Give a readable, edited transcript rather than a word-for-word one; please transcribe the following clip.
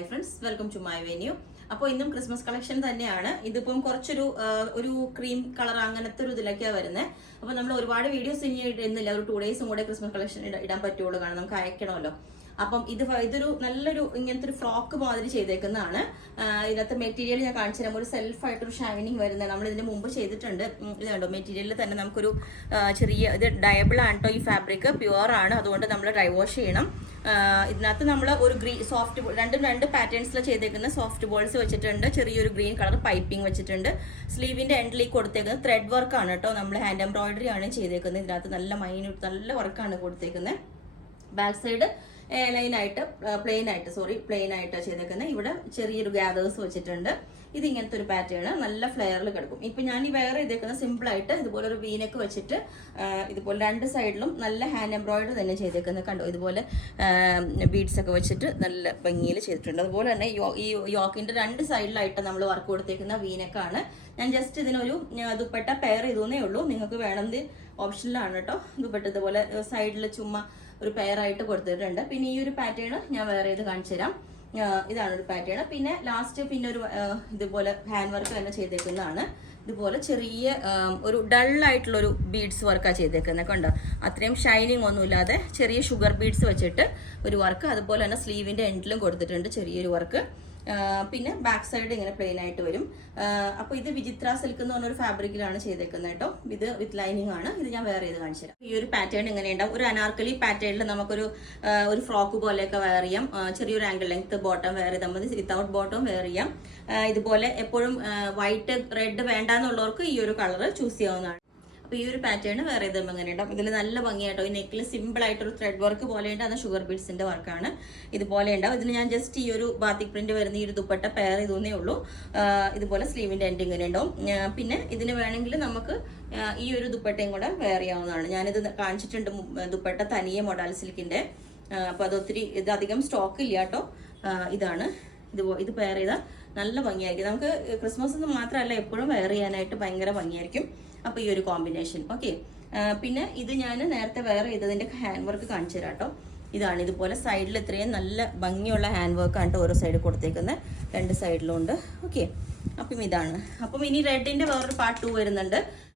Hi friends, welcome to my venue. അപ്പോൾ ഇന്നും Christmas collection തന്നെയാണ്. ഇതിപ്പം കുറച്ചൊരു ഒരു ക്രീം കളർ അങ്ങനത്തെ ഒരു ഇതിലൊക്കെയാണ് വരുന്നത്. അപ്പോൾ നമ്മൾ ഒരുപാട് വീഡിയോസ് ഇനി ഇടുന്നില്ല, ഒരു 2 ഡേയ്സും കൂടെ ക്രിസ്മസ് കളക്ഷൻ ഇടാൻ പറ്റുള്ളൂ, കാരണം നമുക്ക് അയക്കണമല്ലോ. അപ്പം ഇതൊരു നല്ലൊരു ഇങ്ങനത്തെ ഒരു ഫ്രോക്ക് മാതിരി ചെയ്തേക്കുന്നതാണ്. ഇതിനകത്ത് മെറ്റീരിയൽ ഞാൻ കാണിച്ചു തരാം. ഒരു സെൽഫായിട്ടൊരു ഷൈനിങ് വരുന്നത് നമ്മൾ ഇതിന് മുമ്പ് ചെയ്തിട്ടുണ്ട്. ഇത് കണ്ടോ, മെറ്റീരിയലിൽ തന്നെ നമുക്കൊരു ചെറിയ ഇത് ഡയബിൾ ആണ് കേട്ടോ. ഈ ഫാബ്രിക് പ്യുവർ ആണ്, അതുകൊണ്ട് നമ്മൾ ഡ്രൈ വാഷ് ചെയ്യണം. ഇതിനകത്ത് നമ്മൾ ഒരു സോഫ്റ്റ് രണ്ട് പാറ്റേൺസിൽ ചെയ്തേക്കുന്ന സോഫ്റ്റ് ബോൾസ് വെച്ചിട്ടുണ്ട്. ചെറിയൊരു ഗ്രീൻ കളർ പൈപ്പിംഗ് വെച്ചിട്ടുണ്ട്. സ്ലീവിന്റെ എൻഡിലേക്ക് കൊടുത്തേക്കുന്നത് ത്രെഡ് വർക്കാണ് കേട്ടോ. നമ്മൾ ഹാൻഡ് എംബ്രോയിഡറി ആണ് ചെയ്തേക്കുന്നത്. ഇതിനകത്ത് നല്ല വർക്കാണ് കൊടുത്തേക്കുന്നത്. ബാക്ക് സൈഡ് പ്ലെയിൻ ആയിട്ട് ചെയ്തേക്കുന്നത്. ഇവിടെ ചെറിയൊരു ഗ്യാദേഴ്സ് വെച്ചിട്ടുണ്ട്. ഇത് ഇങ്ങനത്തെ ഒരു പാറ്റേൺ നല്ല ഫ്ലെയറിൽ കിടക്കും. ഇപ്പൊ ഞാൻ ഈ വേറെ ചെയ്തേക്കുന്ന സിമ്പിൾ ആയിട്ട് ഇതുപോലെ ഒരു വീനക്ക് വെച്ചിട്ട് ഇതുപോലെ രണ്ട് സൈഡിലും നല്ല ഹാൻഡ് എംബ്രോയിഡറി തന്നെ ചെയ്തേക്കുന്നത്. കണ്ടോ, ഇതുപോലെ ബീഡ്സ് ഒക്കെ വെച്ചിട്ട് നല്ല ഭംഗിയിൽ ചെയ്തിട്ടുണ്ട്. അതുപോലെ തന്നെ ഈ യോക്കിന്റെ രണ്ട് സൈഡിലായിട്ട് നമ്മൾ വർക്ക് കൊടുത്തേക്കുന്ന വീനക്കാണ്. ഞാൻ ജസ്റ്റ് ഇതിനൊരു ദുപ്പട്ട പെയർ ചെയ്തേ ഉള്ളൂ. നിങ്ങൾക്ക് വേണമെങ്കിൽ ഓപ്ഷനിലാണ് കേട്ടോ. ദുപ്പട്ട ഇതുപോലെ സൈഡിൽ ചുമ്മാ ഒരു പെയറായിട്ട് കൊടുത്തിട്ടുണ്ട്. പിന്നെ ഈ ഒരു പാറ്റേൺ ഞാൻ വേറെ ഇത് കാണിച്ചു തരാം. ഇതാണ് ഒരു പാറ്റേൺ. പിന്നെ ലാസ്റ്റ് പിന്നെ ഒരു ഇതുപോലെ ഹാൻഡ് വർക്ക് തന്നെ ചെയ്തേക്കുന്നതാണ്. ഇതുപോലെ ചെറിയ ഒരു ഡൾ ആയിട്ടുള്ള ഒരു ബീഡ്സ് വർക്കാണ് ചെയ്തേക്കുന്നത്. കണ്ടോ, അത്രയും ഷൈനിങ് ഒന്നുമില്ലാതെ ചെറിയ ഷുഗർ ബീഡ്സ് വെച്ചിട്ട് ഒരു വർക്ക്. അതുപോലെ തന്നെ സ്ലീവിന്റെ എൻഡിലും കൊടുത്തിട്ടുണ്ട് ചെറിയൊരു വർക്ക്. പിന്നെ ബാക്ക് സൈഡ് ഇങ്ങനെ പ്ലെയിൻ ആയിട്ട് വരും. അപ്പൊ ഇത് വിചിത്ര സിൽക്ക് എന്ന് പറഞ്ഞൊരു ഫാബ്രിക്കിലാണ് ചെയ്തേക്കുന്നത് കേട്ടോ. ഇത് വിത്ത് ലൈനിങ് ആണ്. ഇത് ഞാൻ വേറെ ഇത് കാണിച്ചു തരാം. ഈ ഒരു പാറ്റേൺ ഇങ്ങനെയുണ്ടാവും. ഒരു അനാർക്കലി പാറ്റേണിൽ നമുക്കൊരു ഫ്രോക്ക് പോലെയൊക്കെ വെയർ ചെയ്യാം. ചെറിയൊരു ആംഗിൾ ലെങ്ത് ബോട്ടം വെയർ ചെയ്താൽ മതി. വിത്തൗട്ട് ബോട്ടം വെയർ ചെയ്യാം. ഇതുപോലെ എപ്പോഴും വൈറ്റ് റെഡ് വേണ്ടാന്നുള്ളവർക്ക് ഈ ഒരു കളർ ചൂസ് ചെയ്യാവുന്നതാണ്. അപ്പൊ ഈ ഒരു പാറ്റേൺ വേറെ ഇതും എങ്ങനെ ഉണ്ടാവും. ഇതിൽ നല്ല ഭംഗിയായിട്ടോ. ഈ നെക്കിൽ സിമ്പിൾ ആയിട്ടൊരു ത്രെഡ് വർക്ക് പോലെ ഉണ്ട്. അത് ഷുഗർ ബീഡ്സിന്റെ വർക്കാണ്. ഇതുപോലെ ഉണ്ടാവും. ഇതിന് ഞാൻ ജസ്റ്റ് ഈ ഒരു ബാത്തിക് പ്രിന്റ് വരുന്ന ഈ ഒരു ദുപ്പട്ട പെയർ ചെയ്തേ ഉള്ളൂ. ഇതുപോലെ സ്ലീവിന്റെ എൻഡ് ഇങ്ങനെ ഉണ്ടാവും. പിന്നെ ഇതിന് വേണമെങ്കിൽ നമുക്ക് ഈ ഒരു ദുപ്പട്ടയും കൂടെ വെയർ ചെയ്യാവുന്നതാണ്. ഞാനിത് കാണിച്ചിട്ടുണ്ട് ദുപ്പട്ട തനിയെ മൊഡാൽ സിൽക്കിന്റെ. അപ്പൊ ഇത് അധികം സ്റ്റോക്ക് ഇല്ല കേട്ടോ. ഇതാണ് ഇത് പെയർ ചെയ്താൽ നല്ല ഭംഗിയായിരിക്കും. നമുക്ക് ക്രിസ്മസ് മാത്രമല്ല, എപ്പോഴും വെയർ ചെയ്യാനായിട്ട് ഭയങ്കര ഭംഗിയായിരിക്കും. അപ്പൊ ഈ ഒരു കോമ്പിനേഷൻ ഓക്കെ. പിന്നെ ഇത് ഞാൻ നേരത്തെ വെയർ ചെയ്തതിന്റെ ഹാൻഡ് വർക്ക് കാണിച്ചു തരാം കേട്ടോ. ഇതാണ് ഇതുപോലെ സൈഡിൽ ഇത്രയും നല്ല ഭംഗിയുള്ള ഹാൻഡ് വർക്കാണ് ഓരോ സൈഡ് കൊടുത്തേക്കുന്നത്. രണ്ട് സൈഡിലും ഉണ്ട്. ഓക്കെ, അപ്പം ഇതാണ്. അപ്പം ഇനി റെഡിന്റെ വേറൊരു പാർട്ട് 2 വരുന്നുണ്ട്.